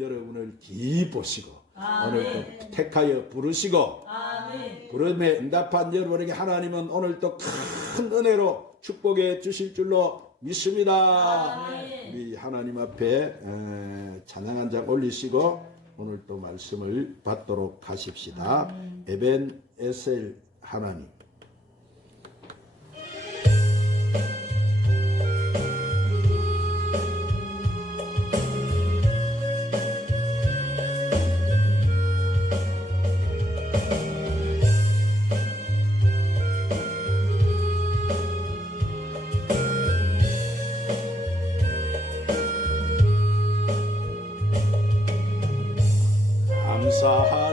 여러분을 기쁘시고 아멘. 오늘 또 택하여 부르시고 아멘. 부름에 응답한 여러분에게 하나님은 오늘 또 큰 은혜로 축복해 주실 줄로 믿습니다. 아멘. 우리 하나님 앞에 에, 찬양 한 장 올리시고 오늘 또 말씀을 받도록 하십시다. 에벤 에셀 하나님. 감사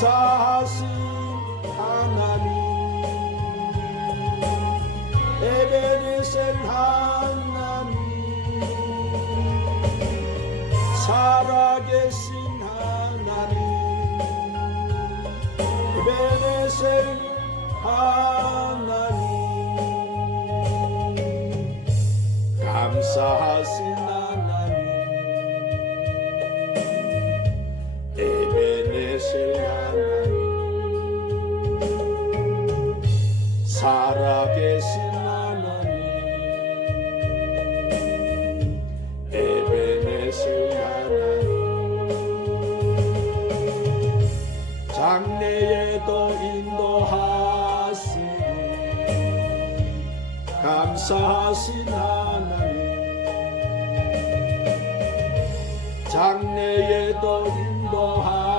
사하신 하나님 에베네셀 하나님 장래에도 인도하시니 감사하신 하나님. 장래에도 인도하시니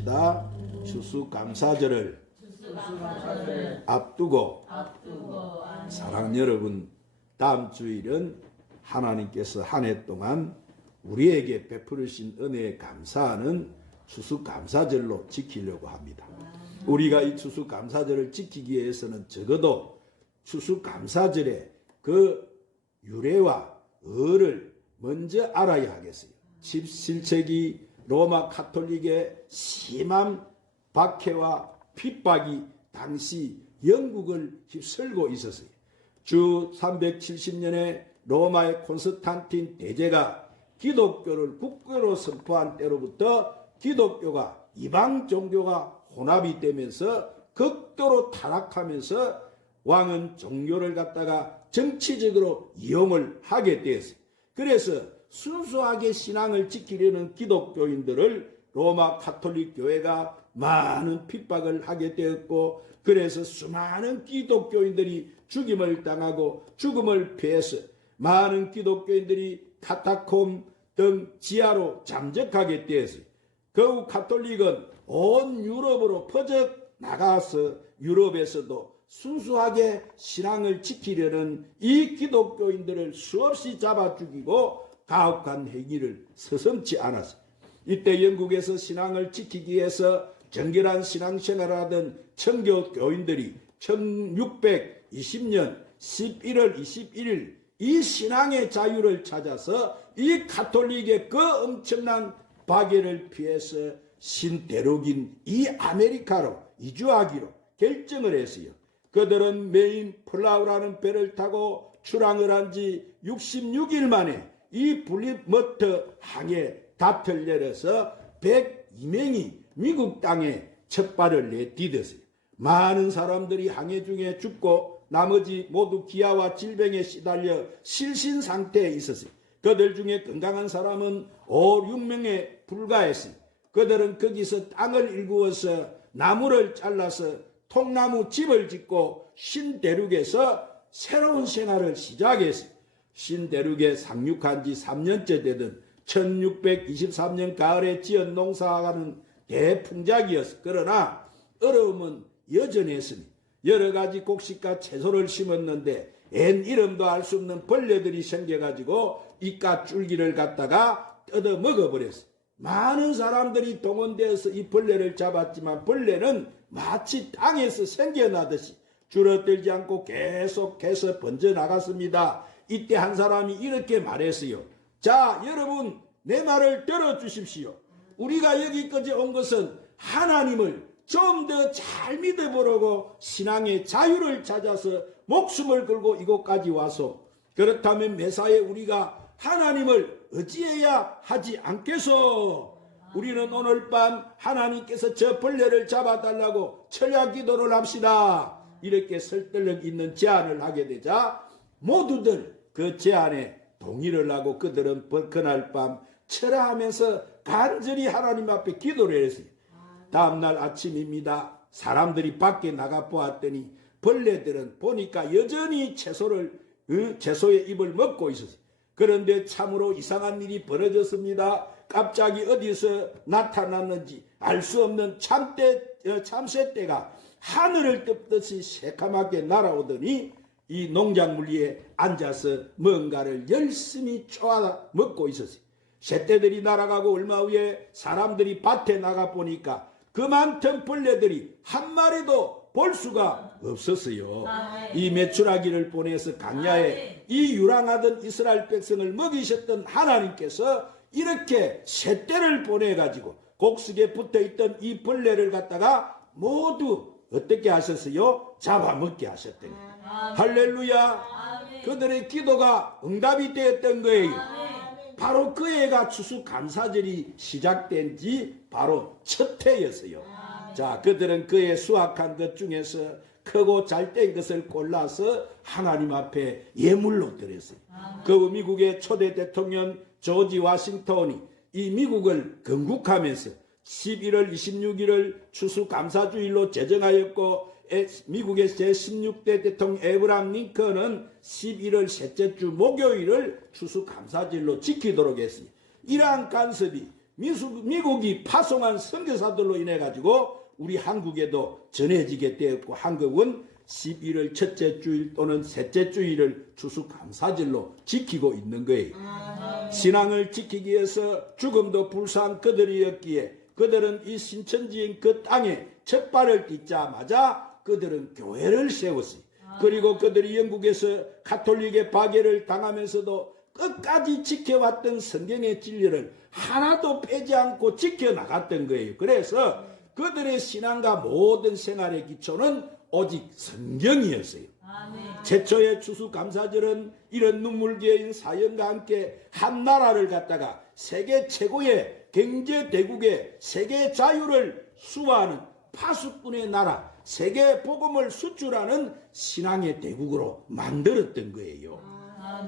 따라 하십시다 추수 감사절을 앞두고. 사랑 여러분 다음 주일은 하나님께서 한 해 동안 우리에게 베푸르신 은혜에 감사하는 추수 감사절로 지키려고 합니다. 우리가 이 추수 감사절을 지키기 위해서는 적어도 추수 감사절의 그 유래와 의를 먼저 알아야 하겠어요. 17세기 로마 카톨릭의 심한 박해와 핍박이 당시 영국을 휩쓸고 있었어요. 주 370년에 로마의 콘스탄틴 대제가 기독교를 국교로 선포한 때로부터 기독교가 이방 종교가 혼합이 되면서 극도로 타락하면서 왕은 종교를 갖다가 정치적으로 이용을 하게 되었어요. 그래서 순수하게 신앙을 지키려는 기독교인들을 로마 카톨릭 교회가 많은 핍박을 하게 되었고 그래서 수많은 기독교인들이 죽임을 당하고 죽음을 피해서 많은 기독교인들이 카타콤 등 지하로 잠적하게 되었어요. 그 카톨릭은 온 유럽으로 퍼져 나가서 유럽에서도 순수하게 신앙을 지키려는 이 기독교인들을 수없이 잡아 죽이고 가혹한 행위를 서슴지 않았어요. 이때 영국에서 신앙을 지키기 위해서 정결한 신앙생활을 하던 청교 교인들이 1620년 11월 21일 이 신앙의 자유를 찾아서 이 카톨릭의 그 엄청난 박해를 피해서 신대륙인 이 아메리카로 이주하기로 결정을 했어요. 그들은 메인 플라우라는 배를 타고 출항을 한 지 66일 만에 이 블리머트 항에 답을 내려서 102명이 미국 땅에 첫 발을 내디뎠어요. 많은 사람들이 항해 중에 죽고 나머지 모두 기아와 질병에 시달려 실신 상태에 있었어요. 그들 중에 건강한 사람은 5, 6명에 불과했어요. 그들은 거기서 땅을 일구어서 나무를 잘라서 통나무 집을 짓고 신대륙에서 새로운 생활을 시작했어요. 신대륙에 상륙한 지 3년째 되던 1623년 가을에 지은 농사가는 대풍작이었어. 그러나 어려움은 여전했으니 여러 가지 곡식과 채소를 심었는데 앤 이름도 알 수 없는 벌레들이 생겨가지고 이깟 줄기를 갖다가 뜯어 먹어버렸어. 많은 사람들이 동원되어서 이 벌레를 잡았지만 벌레는 마치 땅에서 생겨나듯이 줄어들지 않고 계속해서 번져나갔습니다. 이때 한 사람이 이렇게 말했어요. 자, 여러분, 내 말을 들어주십시오. 우리가 여기까지 온 것은 하나님을 좀 더 잘 믿어보려고 신앙의 자유를 찾아서 목숨을 걸고 이곳까지 와서 그렇다면 매사에 우리가 하나님을 어찌해야 하지 않겠소? 우리는 오늘 밤 하나님께서 저 벌레를 잡아달라고 철야 기도를 합시다. 이렇게 설득력 있는 제안을 하게 되자 모두들 그 제안에 동의를 하고 그들은 그- 그날 밤 철야하면서 간절히 하나님 앞에 기도를 했어요. 다음날 아침입니다. 사람들이 밖에 나가 보았더니 벌레들은 보니까 여전히 채소를 어, 채소의 잎을 먹고 있었어요. 그런데 참으로 이상한 일이 벌어졌습니다. 갑자기 어디서 나타났는지 알 수 없는 어, 참새떼가 하늘을 뜯듯이 새카맣게 날아오더니 이 농작물 위에 앉아서 뭔가를 열심히 쪼아 먹고 있었어요. 새떼들이 날아가고 얼마 후에 사람들이 밭에 나가 보니까 그 많던 벌레들이 한 마리도 볼 수가 없었어요. 아멘. 이 메추라기를 보내서 강야에 이 유랑하던 이스라엘 백성을 먹이셨던 하나님께서 이렇게 새떼를 보내가지고 곡식에 붙어있던 이 벌레를 갖다가 모두 어떻게 하셨어요? 잡아먹게 하셨더니 할렐루야. 그들의 기도가 응답이 되었던 거예요. 바로 그 해가 추수 감사절이 시작된 지 바로 첫 해였어요. 자, 그들은 그의 수확한 것 중에서 크고 잘된 것을 골라서 하나님 앞에 예물로 드렸어요. 그 미국의 초대 대통령 조지 와싱턴이 이 미국을 건국하면서 11월 26일을 추수감사주일로 제정하였고 에- 미국의 제16대 대통령 에브람 링컨은 11월 셋째 주 목요일을 추수감사절로 지키도록 했어요. 이러한 간섭이 미국이 파송한 선교사들로 인해 가지고 우리 한국에도 전해지게 되었고 한국은 11월 첫째 주일 또는 셋째 주일을 추수감사절로 지키고 있는 거예요. 신앙을 지키기 위해서 죽음도 불사한 그들이었기에 그들은 이 신천지인 그 땅에 첫 발을 딛자마자 그들은 교회를 세웠어요. 그리고 그들이 영국에서 가톨릭의 파괴를 당하면서도 끝까지 지켜왔던 성경의 진리를 하나도 빼지 않고 지켜나갔던 거예요. 그래서 그들의 신앙과 모든 생활의 기초는 오직 성경이었어요. 최초의 추수감사절은 이런 눈물겨인 사연과 함께 한 나라를 갖다가 세계 최고의 경제 대국의 세계 자유를 수호하는 파수꾼의 나라, 세계 복음을 수출하는 신앙의 대국으로 만들었던 거예요.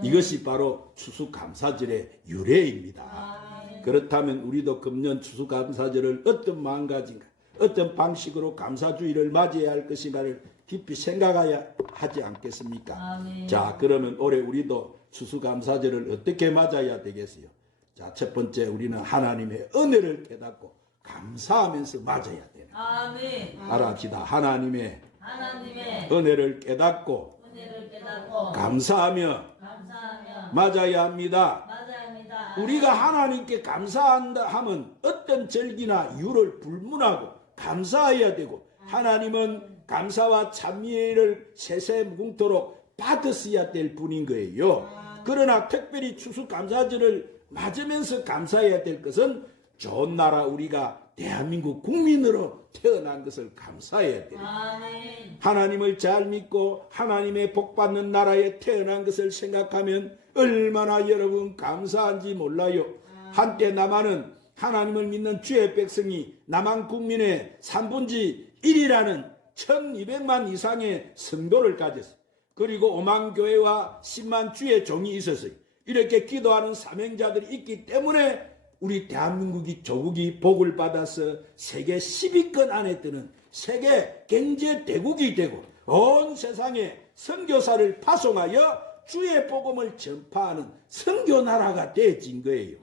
이것이 바로 추수감사절의 유래입니다. 그렇다면 우리도 금년 추수감사절을 어떤 마음가짐과 어떤 방식으로 감사주의를 맞이해야 할 것인가를 깊이 생각해야 하지 않겠습니까? 아멘. 자, 그러면 올해 우리도 추수감사절을 어떻게 맞아야 되겠어요? 자, 첫 번째 우리는 하나님의 은혜를 깨닫고 감사하면서 맞아야 되는. 아멘. 알아지다. 하나님의 하나님의 은혜를 깨닫고 은혜를 깨닫고 감사하며 감사하며 맞아야 합니다. 맞아야 합니다. 우리가 하나님께 감사한다 하면 어떤 절기나 이유를 불문하고 감사해야 되고 하나님은 감사와 찬미를 세세 무궁토록 받으셔야 될 분인 거예요. 그러나 특별히 추수감사절을 맞으면서 감사해야 될 것은 좋은 나라 우리가 대한민국 국민으로 태어난 것을 감사해야 돼요. 아멘. 하나님을 잘 믿고 하나님의 복받는 나라에 태어난 것을 생각하면 얼마나 여러분 감사한지 몰라요. 한때 남한은 하나님을 믿는 주의 백성이 남한 국민의 3분지 1이라는 1200만 이상의 성도를 가졌어요. 그리고 5만 교회와 10만 주의 종이 있었어요. 이렇게 기도하는 사명자들이 있기 때문에 우리 대한민국이 조국이 복을 받아서 세계 10위권 안에 드는 세계 경제 대국이 되고 온 세상에 선교사를 파송하여 주의 복음을 전파하는 선교 나라가 되어진 거예요.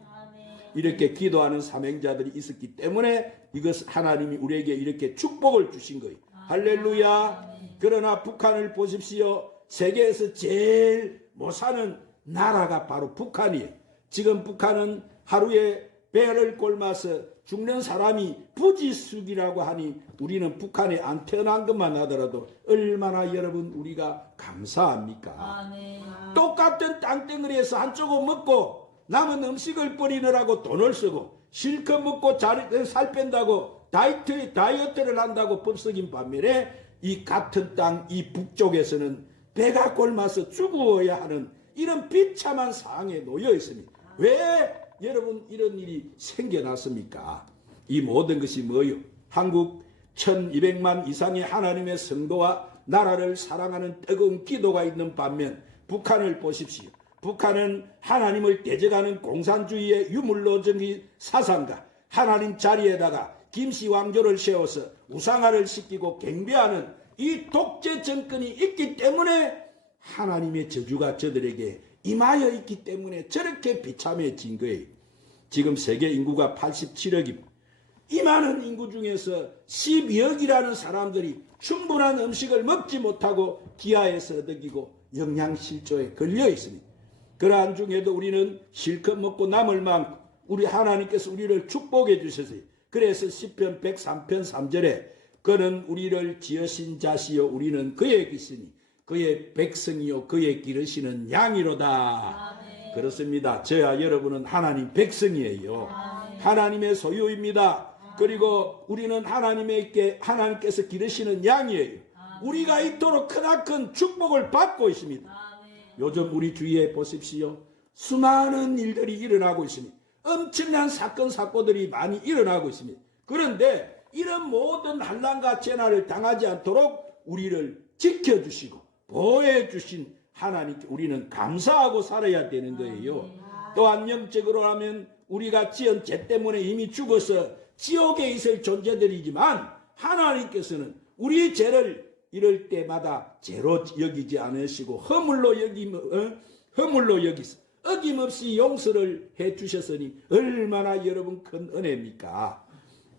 이렇게 기도하는 사명자들이 있었기 때문에 이것 하나님이 우리에게 이렇게 축복을 주신 거예요. 할렐루야. 그러나 북한을 보십시오. 세계에서 제일 못 사는 나라가 바로 북한이에요. 지금 북한은 하루에 배를 곪아서 죽는 사람이 부지숙이라고 하니 우리는 북한에 안 태어난 것만 하더라도 얼마나 여러분 우리가 감사합니까? 아멘. 똑같은 땅덩어리에서 한 조금 먹고 남은 음식을 버리느라고 돈을 쓰고 실컷 먹고 잘, 살 뺀다고 다이어트, 다이어트를 한다고 법석인 반면에 이 같은 땅 이 북쪽에서는 배가 곪아서 죽어야 하는 이런 비참한 상황에 놓여 있습니다. 왜 여러분 이런 일이 생겨났습니까? 이 모든 것이 뭐요? 한국 1200만 이상의 하나님의 성도와 나라를 사랑하는 뜨거운 기도가 있는 반면 북한을 보십시오. 북한은 하나님을 대적하는 공산주의의 유물로적인 사상가 하나님 자리에다가 김씨 왕조를 세워서 우상화를 시키고 경배하는 이 독재 정권이 있기 때문에 하나님의 저주가 저들에게 임하여 있기 때문에 저렇게 비참해진 거예요. 지금 세계 인구가 87억입니다. 이 많은 인구 중에서 12억이라는 사람들이 충분한 음식을 먹지 못하고 기아에서 어덕이고 영양실조에 걸려 있습니다. 그러한 중에도 우리는 실컷 먹고 남을 만큼 우리 하나님께서 우리를 축복해 주셨어요. 그래서 시편 103편 3절에 그는 우리를 지으신 자시요 우리는 그의 기시니 그의 백성이요 그의 기르시는 양이로다. 아멘. 그렇습니다. 저야 여러분은 하나님 백성이에요. 하나님의 소유입니다. 그리고 우리는 하나님에게 하나님께서 기르시는 양이에요. 우리가 이토록 크나큰 축복을 받고 있습니다. 아멘. 요즘 우리 주위에 보십시오. 수많은 일들이 일어나고 있습니다. 엄청난 사건 사고들이 많이 일어나고 있습니다. 그런데 이런 모든 한란과 재난을 당하지 않도록 우리를 지켜주시고 보호해 주신 하나님께 우리는 감사하고 살아야 되는 거예요. 또한 영적으로 하면 우리가 지은 죄 때문에 이미 죽어서 지옥에 있을 존재들이지만 하나님께서는 우리 죄를 이럴 때마다 죄로 여기지 않으시고 허물로 여김 어? 허물로 여기서 어김없이 용서를 해 주셨으니 얼마나 여러분 큰 은혜입니까?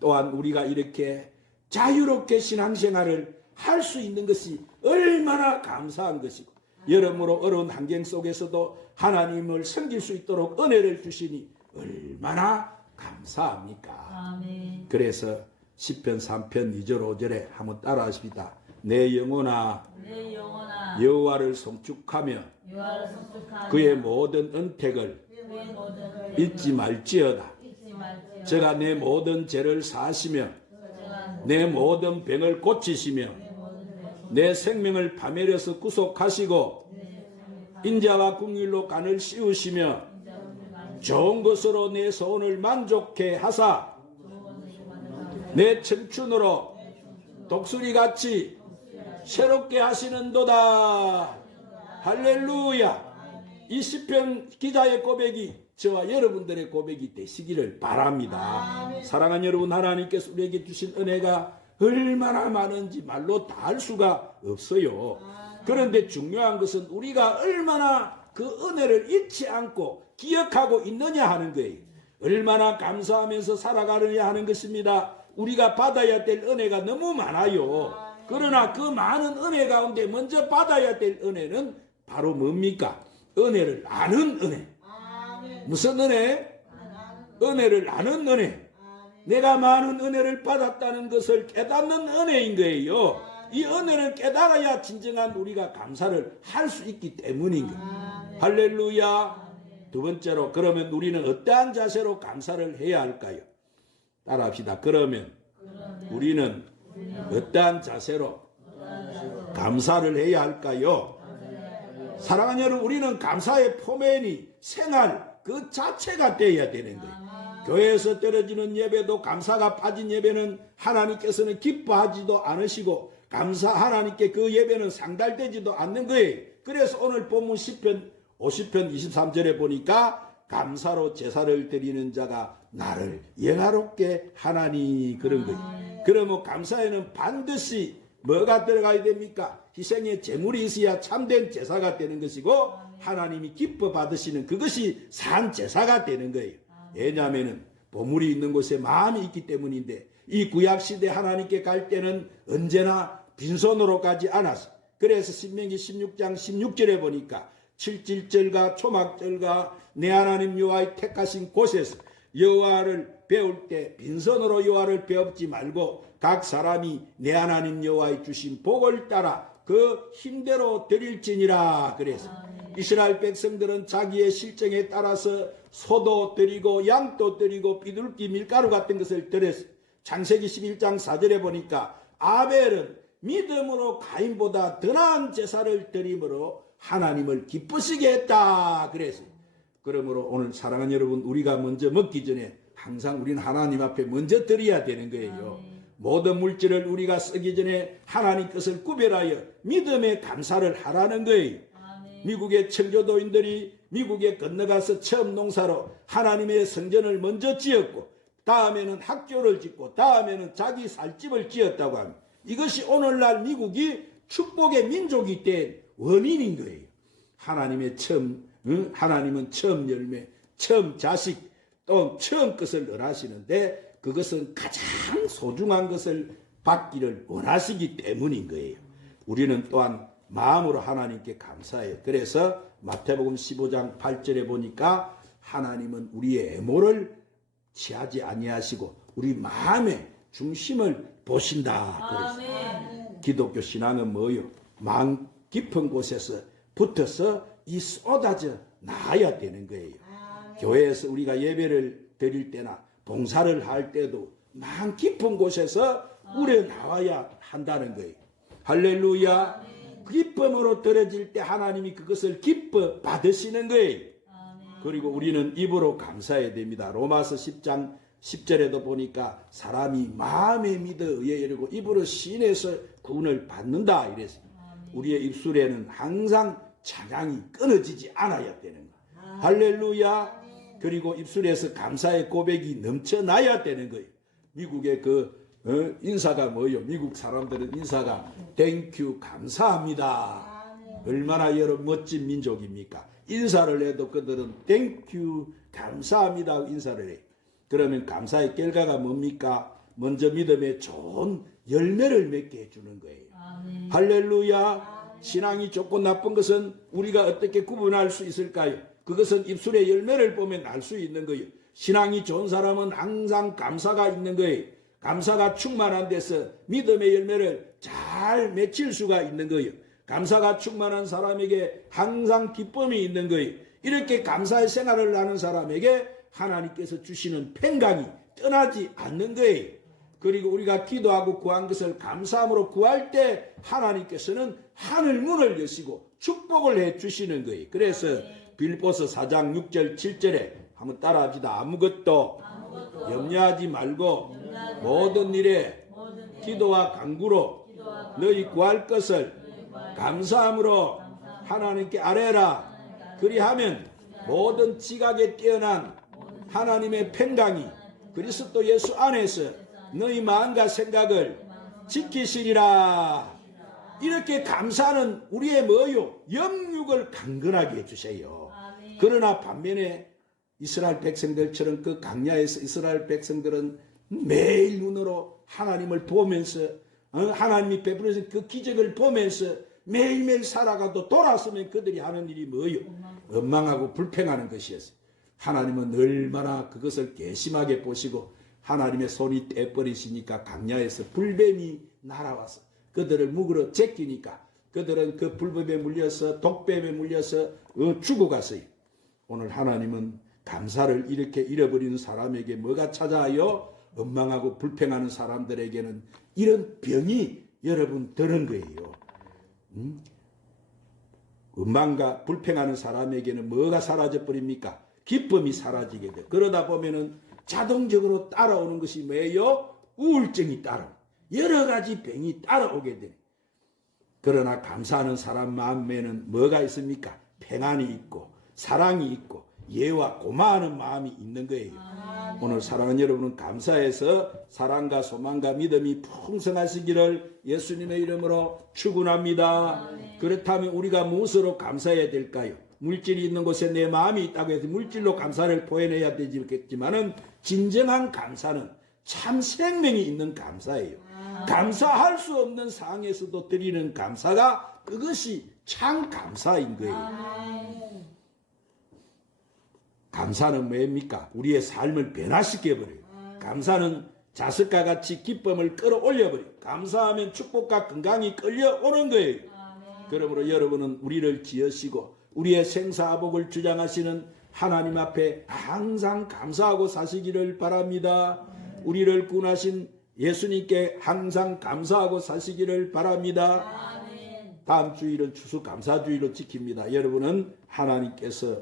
또한 우리가 이렇게 자유롭게 신앙생활을 할 수 있는 것이 얼마나 감사한 것이고 여러모로 어려운 환경 속에서도 하나님을 섬길 수 있도록 은혜를 주시니 얼마나 감사합니까? 아멘. 그래서 10편 3편 2절 5절에 한번 따라 하십니다. 내 영혼아 내 영혼아 여호와를 송축하며 성숙하며 그의 모든 은택을 잊지 말지어다. 제가 내 모든 죄를 사하시며 제가 내 모든 병을 고치시며 내 생명을 파멸해서 구속하시고 인자와 국률로 간을 씌우시며 좋은 것으로 내 소원을 만족해 하사 내 청춘으로 독수리 같이 새롭게 하시는도다. 할렐루야. 이 시편 기자의 고백이 저와 여러분들의 고백이 되시기를 바랍니다. 사랑하는 여러분, 하나님께서 우리에게 주신 은혜가 얼마나 많은지 말로 다할 수가 없어요. 그런데 중요한 것은 우리가 얼마나 그 은혜를 잊지 않고 기억하고 있느냐 하는 거예요. 얼마나 감사하면서 살아가느냐 하는 것입니다. 우리가 받아야 될 은혜가 너무 많아요. 그러나 그 많은 은혜 가운데 먼저 받아야 될 은혜는 바로 뭡니까? 은혜를 아는 은혜. 무슨 은혜? 은혜를 아는 은혜. 내가 많은 은혜를 받았다는 것을 깨닫는 은혜인 거예요. 이 은혜를 깨달아야 진정한 우리가 감사를 할 수 있기 때문인 거예요. 할렐루야. 두 번째로 그러면 우리는 어떠한 자세로 감사를 해야 할까요? 따라합시다. 그러면 우리는 어떠한 자세로 감사를 해야 할까요? 사랑하는 여러분, 우리는 감사의 포맨이 생활 그 자체가 되어야 되는 거예요. 교회에서 떨어지는 예배도 감사가 빠진 예배는 하나님께서는 기뻐하지도 않으시고 감사 하나님께 그 예배는 상달되지도 않는 거예요. 그래서 오늘 본문 10편 50편 23절에 보니까 감사로 제사를 드리는 자가 나를 영화롭게 하나니 그런 거예요. 그러면 감사에는 반드시 뭐가 들어가야 됩니까? 희생의 제물이 있어야 참된 제사가 되는 것이고 하나님이 기뻐 받으시는 그것이 산 제사가 되는 거예요. 왜냐하면 보물이 있는 곳에 마음이 있기 때문인데 이 구약 시대 하나님께 갈 때는 언제나 빈손으로 가지 않았어. 그래서 신명기 16장 16절에 보니까 칠칠절과 초막절과 내 하나님 여호와의 택하신 곳에서 여호와를 배울 때 빈손으로 여호와를 배웁지 말고 각 사람이 내 하나님 여호와의 주신 복을 따라 그 힘대로 드릴지니라 그래서 이스라엘 백성들은 자기의 실정에 따라서 소도 드리고 양도 드리고 비둘기 밀가루 같은 것을 드렸어. 창세기 11장 4절에 보니까 아벨은 믿음으로 가인보다 더 나은 제사를 드림으로 하나님을 기쁘시게 했다. 그래서 그러므로 오늘 사랑하는 여러분 우리가 먼저 먹기 전에 항상 우리는 하나님 앞에 먼저 드려야 되는 거예요. 모든 물질을 우리가 쓰기 전에 하나님 것을 구별하여 믿음의 감사를 하라는 거예요. 미국의 청교도인들이 미국에 건너가서 처음 농사로 하나님의 성전을 먼저 지었고 다음에는 학교를 짓고 다음에는 자기 살집을 지었다고 합니다. 이것이 오늘날 미국이 축복의 민족이 된 원인인 거예요. 하나님의 처음, 응? 하나님은 처음 열매, 처음 자식, 또 처음 것을 원하시는데 그것은 가장 소중한 것을 받기를 원하시기 때문인 거예요. 우리는 또한 마음으로 하나님께 감사해요. 그래서 마태복음 15장 8절에 보니까 하나님은 우리의 애모를 취하지 아니하시고 우리 마음의 중심을 보신다. 그래서 아멘. 기독교 신앙은 뭐요? 마음 깊은 곳에서 붙어서 이 쏟아져 나야 되는 거예요. 교회에서 우리가 예배를 드릴 때나 봉사를 할 때도 마음 깊은 곳에서 우려 나와야 한다는 거예요. 할렐루야. 기쁨으로 떨어질 때 하나님이 그것을 기뻐 받으시는 거예요. 그리고 우리는 입으로 감사해야 됩니다. 로마서 10장 10절에도 보니까 사람이 마음에 믿어 의에 이르고 입으로 신에서 구원을 받는다 이래서 우리의 입술에는 항상 찬양이 끊어지지 않아야 되는 거예요. 할렐루야. 그리고 입술에서 감사의 고백이 넘쳐나야 되는 거예요. 미국의 그 어, 인사가 뭐요? 미국 사람들은 인사가 땡큐 감사합니다. 얼마나 여러분 멋진 민족입니까? 인사를 해도 그들은 땡큐 감사합니다 인사를 해. 그러면 감사의 결과가 뭡니까? 먼저 믿음의 좋은 열매를 맺게 해주는 거예요. 아멘. 할렐루야. 신앙이 좋고 나쁜 것은 우리가 어떻게 구분할 수 있을까요? 그것은 입술의 열매를 보면 알 수 있는 거예요. 신앙이 좋은 사람은 항상 감사가 있는 거예요. 감사가 충만한 데서 믿음의 열매를 잘 맺힐 수가 있는 거예요. 감사가 충만한 사람에게 항상 기쁨이 있는 거예요. 이렇게 감사의 생활을 하는 사람에게 하나님께서 주시는 평강이 떠나지 않는 거예요. 그리고 우리가 기도하고 구한 것을 감사함으로 구할 때 하나님께서는 하늘 문을 여시고 축복을 해 주시는 거예요. 그래서 빌보서 4장 6절 7절에 한번 따라합시다. 아무것도 염려하지 말고 모든 일에 기도와 간구로 너희 구할 것을 감사함으로 하나님께 아뢰라. 그리하면 모든 지각에 뛰어난 하나님의 평강이 그리스도 예수 안에서 너희 마음과 생각을 지키시리라. 이렇게 감사는 우리의 뭐요? 영육을 강건하게 해주세요. 그러나 반면에 이스라엘 백성들처럼 그 강야에서 이스라엘 백성들은 매일 눈으로 하나님을 보면서 어, 하나님이 베풀어진 그 기적을 보면서 매일매일 살아가도 돌아서면 그들이 하는 일이 뭐요? 원망하고 불평하는 것이었어요. 하나님은 얼마나 그것을 괘씸하게 보시고 하나님의 손이 떼버리시니까 강야에서 불뱀이 날아와서 그들을 묵으러 제끼니까 그들은 그 불뱀에 물려서 독뱀에 물려서 어, 죽어갔어요. 오늘 하나님은 감사를 이렇게 잃어버리는 사람에게 뭐가 찾아요? 원망하고 불평하는 사람들에게는 이런 병이 여러분 드는 거예요. 음? 원망과 불평하는 사람에게는 뭐가 사라져 버립니까? 기쁨이 사라지게 돼. 그러다 보면은 자동적으로 따라오는 것이 뭐예요? 우울증이 따라 여러 가지 병이 따라오게 되네. 그러나 감사하는 사람 마음에는 뭐가 있습니까? 평안이 있고 사랑이 있고 예와 고마워하는 마음이 있는 거예요. 오늘 사랑하는 여러분은 감사해서 사랑과 소망과 믿음이 풍성하시기를 예수님의 이름으로 축원합니다. 그렇다면 우리가 무엇으로 감사해야 될까요? 물질이 있는 곳에 내 마음이 있다고 해서 물질로 감사를 표현해야 되겠지만은 진정한 감사는 참 생명이 있는 감사예요. 감사할 수 없는 상황에서도 드리는 감사가 그것이 참 감사인 거예요. 감사는 뭡니까? 우리의 삶을 변화시켜버려요. 감사는 자석과 같이 기쁨을 끌어올려버려요. 감사하면 축복과 건강이 끌려오는 거예요. 그러므로 여러분은 우리를 지으시고 우리의 생사복을 주장하시는 하나님 앞에 항상 감사하고 사시기를 바랍니다. 우리를 구하신 예수님께 항상 감사하고 사시기를 바랍니다. 다음 주일은 추수 감사주의로 지킵니다. 여러분은 하나님께서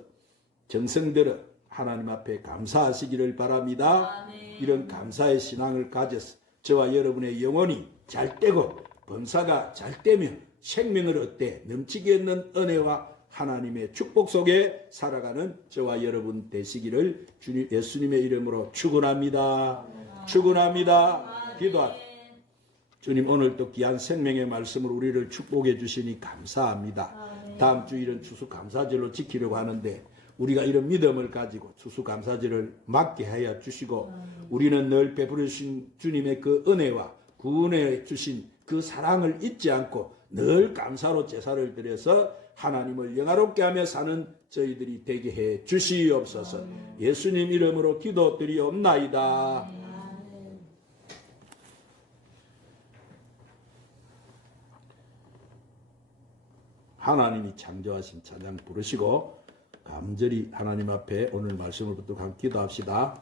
정성들어 하나님 앞에 감사하시기를 바랍니다. 이런 감사의 신앙을 가져서 저와 여러분의 영혼이 잘 되고 범사가 잘 되며 생명을 얻되 넘치게 있는 은혜와 하나님의 축복 속에 살아가는 저와 여러분 되시기를 주님 예수님의 이름으로 축원합니다. 축원합니다. 기도합니다. 주님 오늘 또 귀한 생명의 말씀을 우리를 축복해 주시니 감사합니다. 다음 주일은 추수 감사절로 지키려고 하는데 우리가 이런 믿음을 가지고 추수 감사절을 맞게 하여 주시고 우리는 늘 베풀어 주신 주님의 그 은혜와 구원해 주신 그 사랑을 잊지 않고 늘 감사로 제사를 드려서 하나님을 영화롭게 하며 사는 저희들이 되게 해 주시옵소서. 예수님 이름으로 기도드리옵나이다. 하나님이 창조하신 찬양 부르시고 감절히 하나님 앞에 오늘 말씀을 붙들고 기도합시다.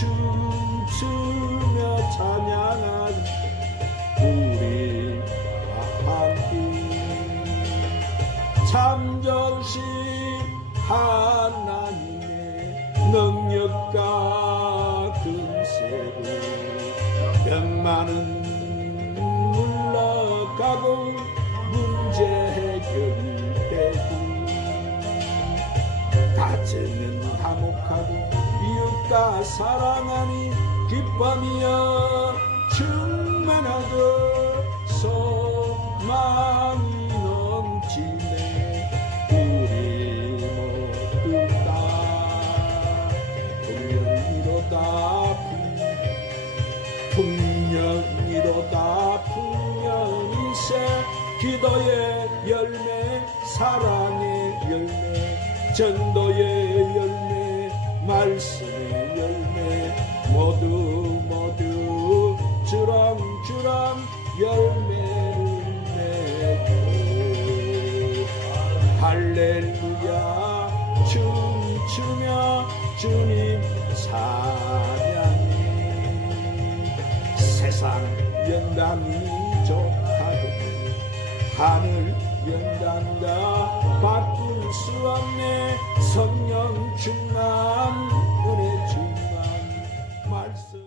춤추며 찬양하리 우리 함께 참전신 하나님의 능력과 근세로 병만은 물러가고 문제 해결되고 가정은 화목하고 이웃과 사랑하니 기쁨이여 충만하고 소망이 넘치네. 우리 모두 다 풍년이로다 풍년이로다 풍년이세 기도의 열매 사랑의 열매 전도의 열매 말씀의 열매 모두 모두 주렁주렁 열매를 맺고. 할렐루야 춤추며 주님 찬양해. 세상 영광이 족하고 하늘 영광과 바꿀 수 없네. 성령 충만